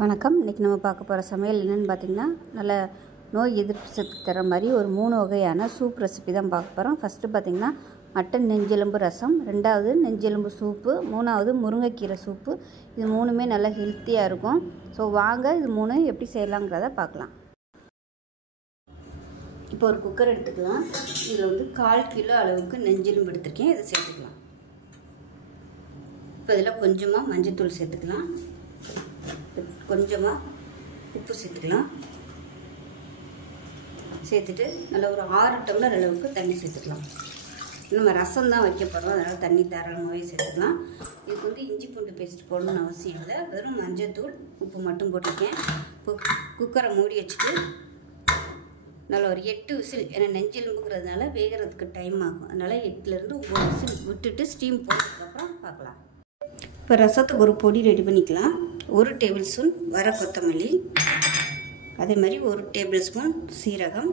வணக்கம். இன்றைக்கி நம்ம பார்க்க போகிற சமையல் என்னென்னு பார்த்திங்கன்னா, நல்ல நோய் எதிர்ப்பு சக்தி தர மாதிரி ஒரு 3 வகையான சூப் ரெசிபி தான் பார்க்க போகிறோம். ஃபஸ்ட்டு பார்த்திங்கன்னா மட்டன் நெஞ்செலும்பு ரசம், 2வது நெஞ்செலும்பு சூப்பு, 3வது முருங்கைக்கீரை சூப்பு. இது 3மே நல்லா ஹெல்த்தியாக இருக்கும். ஸோ வாங்க இது 3 எப்படி செய்யலாங்கிறத பார்க்கலாம். இப்போ ஒரு குக்கர் எடுத்துக்கலாம். இதில் வந்து 1/4 கிலோ அளவுக்கு நெஞ்செலும்பு எடுத்துருக்கேன். இதை சேர்த்துக்கலாம். இப்போ இதில் கொஞ்சமாக மஞ்சள்தூள் சேர்த்துக்கலாம், கொஞ்சமாக உப்பு சேர்த்துக்கலாம். சேர்த்துட்டு நல்லா ஒரு 6 டம்ளர் அளவுக்கு தண்ணி சேர்த்துக்கலாம். நம்ம ரசம் தான் வைக்க போகிறோம், அதனால் தண்ணி தாராளமாகவே சேர்த்துக்கலாம். இதுக்கு வந்து இஞ்சி பூண்டு பேஸ்ட் போடணும்னு அவசியம் இல்லை. வெறும் மஞ்சள்தூள் உப்பு மட்டும் போட்டிருக்கேன். இப்போ குக்கரை மூடி வச்சுட்டு நல்லா ஒரு 8 விசில், ஏன்னா நெஞ்செலும்புங்கிறதுனால வேகிறதுக்கு டைம் ஆகும். அதனால் 8லேருந்து 9 விசில் விட்டுட்டு ஸ்டீம் போட்டதுக்கப்புறம் பார்க்கலாம். இப்போ ரசத்துக்கு ஒரு பொடி ரெடி பண்ணிக்கலாம். 1 டேபிள் ஸ்பூன் வர கொத்தமல்லி, அதே மாதிரி 1 டேபிள் ஸ்பூன் சீரகம்,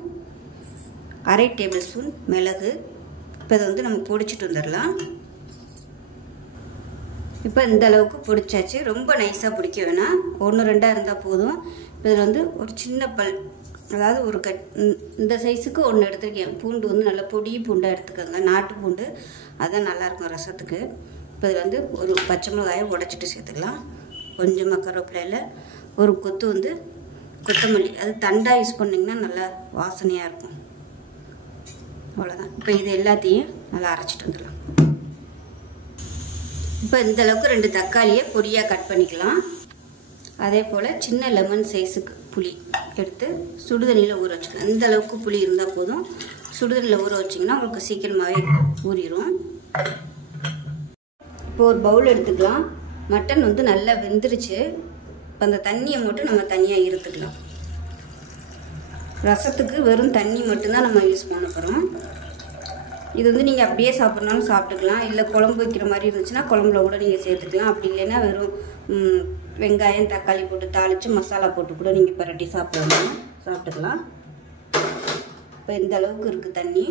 1/2 டேபிள் ஸ்பூன் மிளகு. இப்போ இதை வந்து நம்ம பொடிச்சிட்டு வந்துடலாம். இப்போ இந்த அளவுக்கு பொடிச்சாச்சு. ரொம்ப நைஸாக பிடிக்க வேணாம், 1-2 இருந்தால் போதும். இப்போ இதில் வந்து ஒரு சின்ன பல், அதாவது ஒரு இந்த சைஸுக்கு 1 எடுத்துருக்கேன். பூண்டு வந்து நல்லா பொடி பூண்டாக எடுத்துக்கோங்க, நாட்டு பூண்டு, அதுதான் நல்லாயிருக்கும் ரசத்துக்கு. இப்போ இதில் வந்து ஒரு பச்சை மிளகாயை உடச்சிட்டு சேர்த்துக்கலாம். கொஞ்சமாக கருவேப்பிலையில் ஒரு கொத்து வந்து கொத்தமல்லி, அது தண்டாக யூஸ் பண்ணிங்கன்னா நல்லா வாசனையாக இருக்கும். அவ்வளோதான். இப்போ இது எல்லாத்தையும் நல்லா அரைச்சிட்டு வந்துடலாம். இப்போ இந்த அளவுக்கு 2 தக்காளியை பொடியாக கட் பண்ணிக்கலாம். அதே போல் சின்ன லெமன் சைஸுக்கு புளி எடுத்து சுடுதண்ணியில் ஊற வச்சுக்கலாம். இந்த அளவுக்கு புளி இருந்தால் போதும். சுடுதண்ணியில் ஊற வச்சிங்கன்னா உங்களுக்கு சீக்கிரமாகவே ஊறிடும். இப்போ ஒரு பவுல் எடுத்துக்கலாம். மட்டன் வந்து நல்லா வெந்துருச்சு. இப்போ அந்த தண்ணியை மட்டும் நம்ம தனியாக இருத்துக்கலாம். ரசத்துக்கு வெறும் தண்ணி மட்டும்தான் நம்ம யூஸ் பண்ண போகிறோம். இது வந்து நீங்கள் அப்படியே சாப்பிட்றனாலும் சாப்பிட்டுக்கலாம், இல்லை குழம்பு வைக்கிற மாதிரி இருந்துச்சுன்னா குழம்புல கூட நீங்கள் சேர்த்துக்கலாம். அப்படி இல்லைன்னா வெறும் வெங்காயம் தக்காளி போட்டு தாளித்து மசாலா போட்டு கூட நீங்கள் பரட்டி சாப்பிட்டுக்கலாம். இப்போ இந்த அளவுக்கு இருக்குது தண்ணி.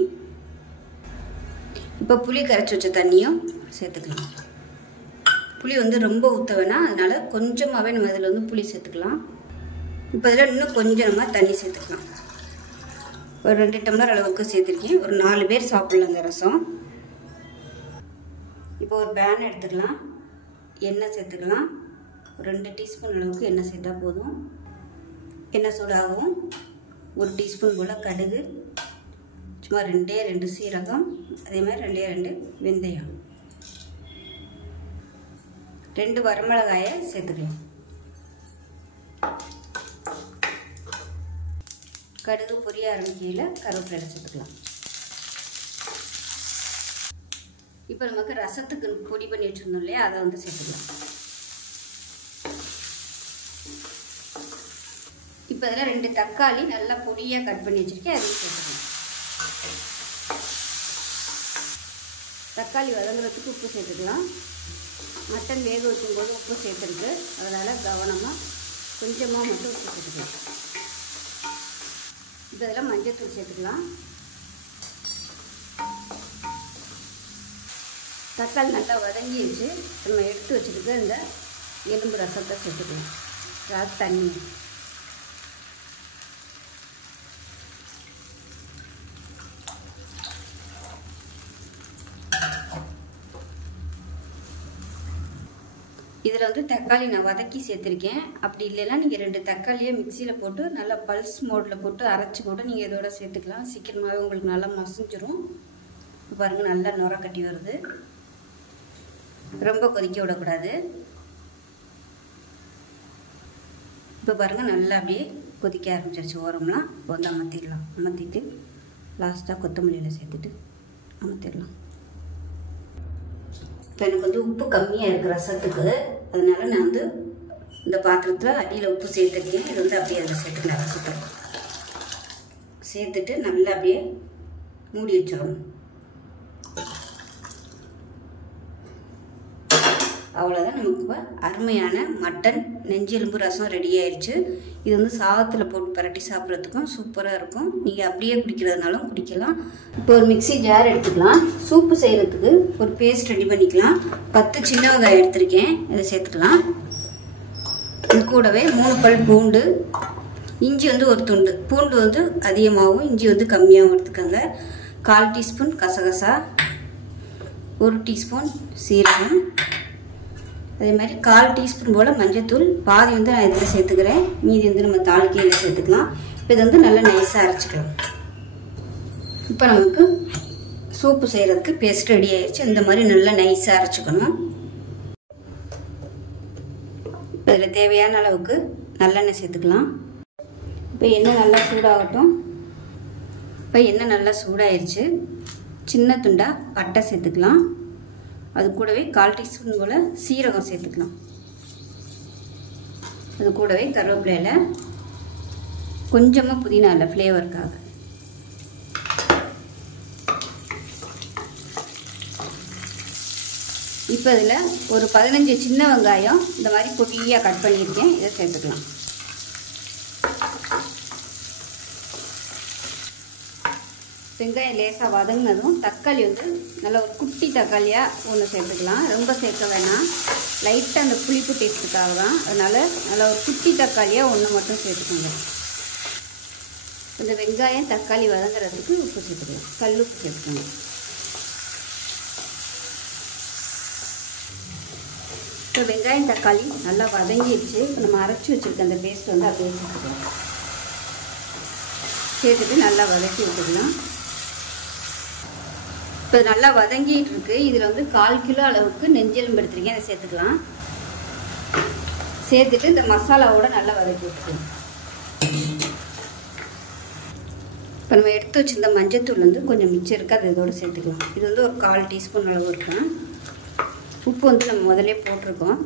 இப்போ புளி கரைச்சி வச்ச தண்ணியும் சேர்த்துக்கலாம். புளி வந்து ரொம்ப ஊற்ற வேணாம், அதனால் கொஞ்சமாகவே நம்ம இதில் வந்து புளி சேர்த்துக்கலாம். இப்போ இதில் இன்னும் கொஞ்சமாக தண்ணி சேர்த்துக்கலாம். ஒரு 2 டம்ளர் அளவுக்கு சேர்த்துருக்கேன். ஒரு 4 பேர் சாப்பிட்லாம் இந்த ரசம். இப்போ ஒரு பேன் எடுத்துக்கலாம். எண்ணெய் சேர்த்துக்கலாம். ஒரு 2 டீஸ்பூன் அளவுக்கு எண்ணெய் சேர்த்தா போதும். எண்ணெய் சூடாகவும் 1 டீஸ்பூன் போல் கடுகு, சும்மா 2 சீரகம், அதே மாதிரி 2 வெந்தயம், 2 வரமிளகாயை சேர்த்துக்கலாம். கடுகு பொரிய ஆரம்பிக்கையில் கருவேப்பிலை சேர்த்துக்கலாம். இப்போ நமக்கு ரசத்துக்கு பொடி பண்ணி வச்சுருந்தோம் இல்லையா, அதை வந்து சேர்த்துக்கலாம். இப்போ இதில் 2 தக்காளி நல்லா பொடியாக கட் பண்ணி வச்சுருக்கேன், அதையும் சேர்த்துக்கலாம். தக்காளி வதங்குறதுக்கு உப்பு சேர்த்துக்கலாம். மட்டன் வேக வைக்கும்போது உப்பு சேர்த்துருக்கு, அதனால் கவனமாக கொஞ்சமாக மட்டும் உப்பு சேர்த்துக்கலாம். இப்போ இதெல்லாம் மஞ்சள்தூள் சேர்த்துக்கலாம். தக்காளி நல்லா வதங்கிடுச்சு. நம்ம எடுத்து வச்சுருக்க இந்த எலும்பு ரசத்தை சேர்த்துக்கலாம், அதாவது தண்ணி. இதில் வந்து தக்காளி நான் வதக்கி சேர்த்துருக்கேன். அப்படி இல்லைன்னா நீங்கள் 2 தக்காளியை மிக்சியில் போட்டு நல்லா பல்ஸ் மோடில் போட்டு அரைச்சி கூட நீங்கள் இதோட சேர்த்துக்கலாம். சீக்கிரமாகவே உங்களுக்கு நல்லா மசிஞ்சிரும். பாருங்கள், நல்லா நுர கட்டி வருது. ரொம்ப கொதிக்க விடக்கூடாது. இப்போ பாருங்கள், நல்லா அப்படியே கொதிக்க ஆரம்பிச்சிருச்சு ஓரம்லாம். இப்போ வந்து அமர்த்திடலாம். அமர்த்திட்டு லாஸ்ட்டாக கொத்தமல்லியில் சேர்த்துட்டு அமர்த்திடலாம். இப்போ எனக்கு வந்து உப்பு கம்மியாக இருக்குது ரசத்துக்கு, அதனால் நான் வந்து இந்த பாத்திரத்தில் அடியில் உப்பு சேர்த்துருக்கேன். இது வந்து அப்படியே அதில் சேர்த்துக்கலாம். ரசத்தை சேர்த்துட்டு நல்லா அப்படியே மூடி வச்சிடணும். அவ்வளோதான். நமக்கு இப்போ அருமையான மட்டன் நெஞ்செலும்பு ரசம் ரெடி ஆயிடுச்சு. இது வந்து சாதத்தில் போட்டு பரட்டி சாப்பிட்றதுக்கும் சூப்பராக இருக்கும். நீங்கள் அப்படியே குடிக்கிறதுனாலும் குடிக்கலாம். இப்போ ஒரு மிக்சி ஜார் எடுத்துக்கலாம். சூப்பு செய்கிறதுக்கு ஒரு பேஸ்ட் ரெடி பண்ணிக்கலாம். 10 சின்ன வெங்காயம் எடுத்திருக்கேன், இதை சேர்த்துக்கலாம். இது கூடவே 3 பல் பூண்டு, இஞ்சி வந்து ஒரு துண்டு. பூண்டு வந்து அதிகமாகவும் இஞ்சி வந்து கம்மியாகவும் எடுத்துக்கோங்க. 1/4 டீஸ்பூன் கசகசா, 1 டீஸ்பூன் சீரகம், அதே மாதிரி 1/4 டீஸ்பூன் போல் மஞ்சத்தூள். பாதி வந்து நான் இதில் சேர்த்துக்கிறேன், மீதி வந்து நம்ம தாளிக்கையில் சேர்த்துக்கலாம். இப்போ இது வந்து நல்லா நைஸாக அரைச்சிக்கலாம். இப்போ நமக்கு சூப்பு செய்கிறதுக்கு பேஸ்ட் ரெடி ஆயிடுச்சு. இந்த மாதிரி நல்லா நைஸாக அரைச்சிக்கணும். இப்போ இதில் தேவையான அளவுக்கு நல்லெண்ணெய் சேர்த்துக்கலாம். இப்போ எண்ணெய் நல்லா சூடாகட்டும். இப்போ எண்ணெய் நல்லா சூடாயிருச்சு. சின்ன துண்டாக பட்டை சேர்த்துக்கலாம். அது கூடவே 1/4 டீஸ்பூன் போல் சீரகம் சேர்த்துக்கலாம். அது கூடவே கருவேப்பிலையில் கொஞ்சமாக புதினா இல்லை ஃப்ளேவருக்காக. இப்போ இதில் ஒரு 15 சின்ன வெங்காயம் இந்த மாதிரி பொடியாக கட் பண்ணியிருக்கேன், இதை சேர்த்துக்கலாம். வெங்காயம் லேசாக வதங்கினதும் தக்காளி வந்து நல்லா ஒரு குட்டி தக்காளியாக ஒன்று சேர்த்துக்கலாம். ரொம்ப சேர்க்க வேணாம், லைட்டாக அந்த புளிப்பு டேஸ்ட்டுக்காக தான். அதனால் நல்லா ஒரு குட்டி தக்காளியாக ஒன்று மட்டும் சேர்த்துக்கோங்க. இந்த வெங்காயம் தக்காளி வதங்குறதுக்கு உப்பு சேர்த்துக்கலாம், கல் உப்பு சேர்த்துக்கோங்க. இப்போ வெங்காயம் தக்காளி நல்லா வதங்கிடுச்சு. இப்போ நம்ம அரைச்சி வச்சுருக்க அந்த பேஸ்ட் வந்து அப்படியே சேர்த்துக்கலாம். சேர்த்துட்டு நல்லா வதக்கி விட்டுக்கலாம். இப்போ நல்லா வதங்கிட்டு இருக்கு. இதில் வந்து 1/4 கிலோ அளவுக்கு நெஞ்செலும்பு எடுத்துருக்கேன், அதை சேர்த்துக்கலாம். சேர்த்துட்டு இந்த மசாலாவோட நல்லா வதக்கி விட்டுக்கலாம். இப்போ நம்ம எடுத்து வச்சிருந்த மஞ்சத்தூள் வந்து கொஞ்சம் மிச்சம் இருக்குது, அது இதோடு சேர்த்துக்கலாம். இது வந்து ஒரு 1/4 டீஸ்பூன் அளவு இருக்கும். உப்பு வந்து நம்ம முதலே போட்டிருக்கோம்.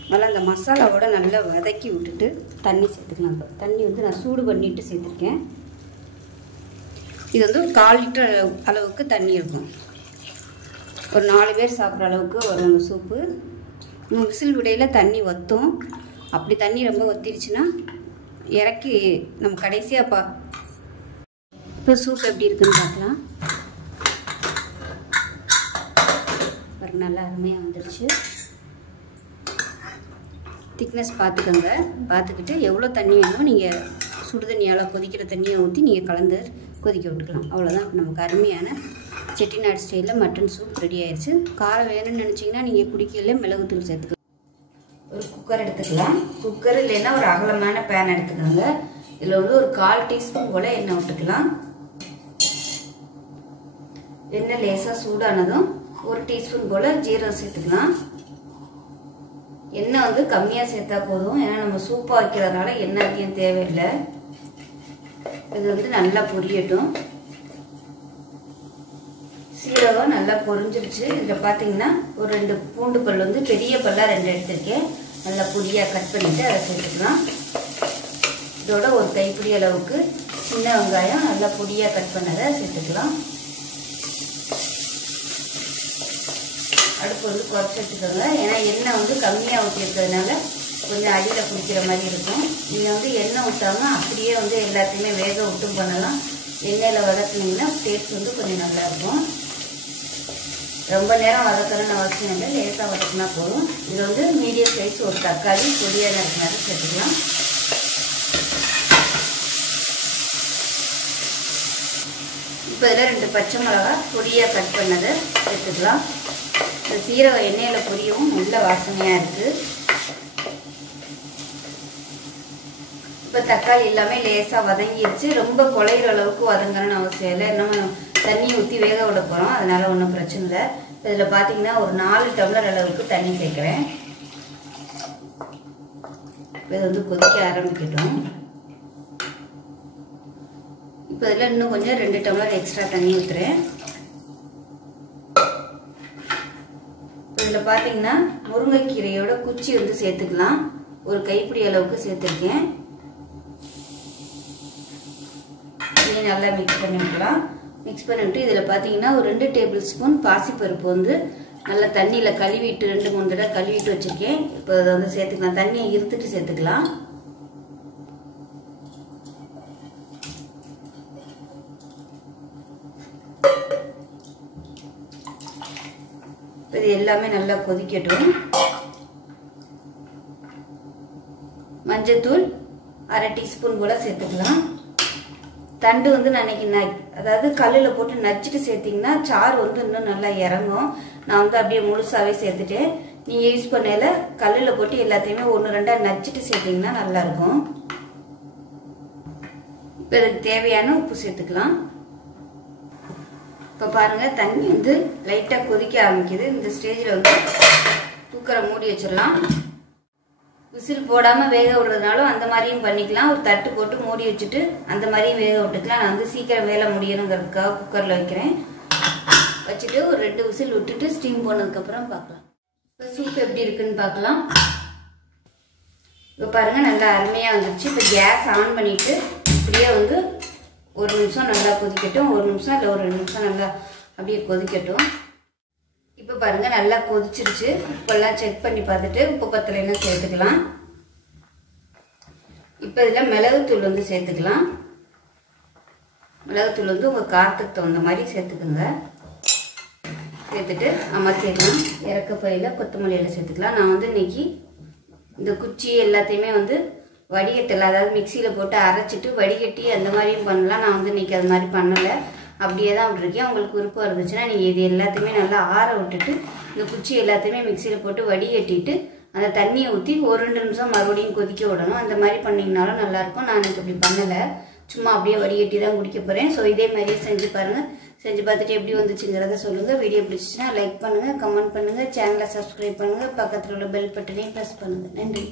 அதனால் அந்த மசாலாவோட நல்லா வதக்கி விட்டுட்டு தண்ணி சேர்த்துக்கலாம். இப்போ தண்ணி வந்து நான் சூடு பண்ணிவிட்டு சேர்த்துருக்கேன். இது வந்து ஒரு 1/4 லிட்டர் அளவுக்கு தண்ணி இருக்கும். ஒரு 4 பேர் சாப்பிட்ற அளவுக்கு வரும் அந்த சூப்பு. விசில் விடையில் தண்ணி வற்றும். அப்படி தண்ணி ரொம்ப வற்றிடுச்சுன்னா இறக்கி நம்ம கடைசியாக இப்போ சூப் எப்படி இருக்குன்னு பார்க்கலாம். நல்லா அருமையாக வந்துடுச்சு. திக்னஸ் பார்த்துக்கோங்க. பார்த்துக்கிட்டு எவ்வளோ தண்ணி வேணுமோ நீங்கள் சுடு தண்ணியால் கொதிக்கிற தண்ணியை ஊற்றி நீங்கள் கலந்து கொதிக்க விட்டுக்கலாம். அவ்வளோதான், நமக்கு அருமையான செட்டிநாடு ஸ்டைலில் மட்டன் சூப் ரெடி ஆயிடுச்சு. காரம் வேணும்னு நினச்சிங்கன்னா நீங்கள் குடிக்கையில மிளகுத்தூள் சேர்த்துக்கலாம். ஒரு குக்கர் எடுத்துக்கலாம். குக்கர் இல்லைன்னா ஒரு அகலமான பேன் எடுத்துக்கோங்க. இதில் வந்து ஒரு 1/4 டீஸ்பூன் போல் எண்ணெய் விட்டுக்கலாம். எண்ணெய் லேசாக சூடானதும் 1 டீஸ்பூன் போல் ஜீரகம் சேர்த்துக்கலாம். எண்ணெய் வந்து கம்மியாக சேர்த்தா போதும், ஏன்னா நம்ம சூப்பாக வைக்கிறதுனால எண்ணெய் அதிகம் தேவையில்லை. இது வந்து நல்லா பொரியட்டும். சீரகம் நல்லா பொரிஞ்சிருச்சு. இதில் பார்த்தீங்கன்னா ஒரு 2 பூண்டு பல் வந்து பெரிய பல்லாக 2 எடுத்திருக்கேன், நல்லா பொடியாக கட் பண்ணிவிட்டு அதை சேர்த்துக்கலாம். இதோட ஒரு கைப்பிடி அளவுக்கு சின்ன வெங்காயம் நல்லா பொடியாக கட் பண்ணதை சேர்த்துக்கலாம். அடுப்பு வந்து குறைச்சி வச்சுக்கோங்க, ஏன்னா எண்ணெய் வந்து கம்மியாக ஊற்றிருக்கிறதுனால கொஞ்சம் அடியில் பிடிக்கிற மாதிரி இருக்கும். நீங்கள் வந்து எண்ணெய் ஊற்றாமல் அப்படியே வந்து எல்லாத்தையுமே வேக விட்டும் பண்ணலாம். எண்ணெயில் வதக்குனீங்கன்னா டேஸ்ட் வந்து கொஞ்சம் நல்லாயிருக்கும். ரொம்ப நேரம் வதக்கணும்னு அவசியம் இல்லை, லேசாக வதக்குனா போதும். இதில் வந்து மீடியம் சைஸ் ஒரு தக்காளி பொடியாக நறுக்கினாலும் சேர்த்துக்கலாம். இப்போ இதில் 2 பச்சை மிளகா பொடியாக கட் பண்ணதை சேர்த்துக்கலாம். இந்த சீரகம் எண்ணெயில் பொரியவும் நல்ல வாசனையாக இருக்குது. இப்போ தக்காளி எல்லாமே லேசாக வதங்கிடுச்சு. ரொம்ப குழையிற அளவுக்கு வதங்கணும்னு அவசியம் இல்லை, நம்ம தண்ணி ஊற்றி வேக விட போகிறோம், அதனால் ஒன்றும் பிரச்சனை இல்லை. இதில் பார்த்தீங்கன்னா ஒரு 4 டம்ளர் அளவுக்கு தண்ணி சேர்க்குறேன். இது வந்து கொதிக்க ஆரம்பிக்கட்டும். இப்போ இதில் இன்னும் கொஞ்சம் 2 டம்ளர் எக்ஸ்ட்ரா தண்ணி ஊற்றுறேன். இதில் பார்த்தீங்கன்னா முருங்கைக்கீரையோட குச்சி வந்து சேர்த்துக்கலாம். ஒரு கைப்பிடி அளவுக்கு சேர்த்துருக்கேன். இதையும் நல்லா மிக்ஸ் பண்ணி விட்டுலாம். மிக்ஸ் பண்ணிவிட்டு இதில் பார்த்தீங்கன்னா ஒரு 2 டேபிள் ஸ்பூன் பாசிப்பருப்பு வந்து நல்லா தண்ணியில் கழுவிட்டு 2-3 தடவை கழுவிட்டு வச்சுருக்கேன். இப்போ அதை வந்து சேர்த்துக்கலாம். தண்ணியை இருத்துட்டு சேர்த்துக்கலாம். இது எல்லாமே நல்லா கொதிக்கட்டும். மஞ்சத்தூள் 1/2 டீஸ்பூன் போல் சேர்த்துக்கலாம். தண்டு வந்து நான் இன்னைக்கு அதாவது கல்லில் போட்டு நச்சுட்டு சேர்த்திங்கன்னா சாறு வந்து இன்னும் நல்லா இறங்கும். நான் வந்து அப்படியே முழுசாகவே சேர்த்துட்டேன். நீங்கள் யூஸ் பண்ணையில கல்லில் போட்டு எல்லாத்தையுமே 1-2 நச்சுட்டு சேர்த்திங்கன்னா நல்லாயிருக்கும். இப்போ இதுக்கு தேவையான உப்பு சேர்த்துக்கலாம். இப்போ பாருங்கள் தண்ணி வந்து லைட்டாக கொதிக்க ஆரம்பிக்குது. இந்த ஸ்டேஜில் வந்து குக்கரை மூடி வச்சிடலாம். விசில் போடாமல் வேக விடுறதுனாலும் அந்த மாதிரியும் பண்ணிக்கலாம். ஒரு தட்டு போட்டு மூடி வச்சுட்டு அந்த மாதிரியும் வேக விட்டுக்கலாம். நான் வந்து சீக்கிரம் வேலை முடியணுங்கிறதுக்காக குக்கரில் வைக்கிறேன். வச்சுட்டு ஒரு 2 விசில் விட்டுட்டு ஸ்டீம் போனதுக்கப்புறம் பார்க்கலாம். இப்போ சூப் எப்படி இருக்குன்னு பார்க்கலாம். இப்போ பாருங்கள் நல்லா அருமையாக வந்துடுச்சு. இப்போ கேஸ் ஆன் பண்ணிவிட்டு இப்படியே வந்து 1 நிமிஷம் நல்லா கொதிக்கட்டும். 1 நிமிஷம் இல்லை ஒரு 2 நிமிஷம் நல்லா அப்படியே கொதிக்கட்டும். இப்போ பாருங்கள் நல்லா கொதிச்சிருச்சு. உப்பெல்லாம் செக் பண்ணி பார்த்துட்டு உப்பு பத்தலைன்னா சேர்த்துக்கலாம். இப்போ இதில் மிளகுத்தூள் வந்து சேர்த்துக்கலாம். மிளகுத்தூள் வந்து உங்கள் காரத்துக்கு தகுந்த மாதிரி சேர்த்துக்குங்க. சேர்த்துட்டு அமர்த்திடலாம். இறக்க பையில் கொத்தமல்லியில் சேர்த்துக்கலாம். நான் வந்து இன்னைக்கு இந்த குச்சி எல்லாத்தையுமே வந்து வடிகட்டலை, அதாவது மிக்சியில் போட்டு அரைச்சிட்டு வடிகட்டி அந்த மாதிரியும் பண்ணலாம். நான் வந்து இன்னைக்கு அது மாதிரி பண்ணலை, அப்படியே தான் விட்டுருக்கேன். உங்களுக்கு விருப்பம் இருந்துச்சுன்னா நீங்கள் இது எல்லாத்தையுமே நல்லா ஆற விட்டுட்டு இந்த குச்சி எல்லாத்தையுமே மிக்சியில் போட்டு வடிகட்டிட்டு அந்த தண்ணியை ஊற்றி 1-2 நிமிஷம் மறுபடியும் கொதிக்க விடணும். அந்த மாதிரி பண்ணிங்கனாலும் நல்லாயிருக்கும். நான் எனக்கு இப்படி பண்ணலை, சும்மா அப்படியே வடிகட்டி தான் குடிக்க போகிறேன். ஸோ இதே மாதிரியே செஞ்சு பாருங்கள். செஞ்சு பார்த்துட்டு எப்படி வந்துச்சுங்கிறத சொல்லுங்கள். வீடியோ பிடிச்சிச்சுன்னா லைக் பண்ணுங்கள், கமெண்ட் பண்ணுங்கள், சேனலை சப்ஸ்கிரைப் பண்ணுங்கள், பக்கத்தில் உள்ள பெல் பட்டனையும் ப்ரெஸ் பண்ணுங்கள். நன்றி.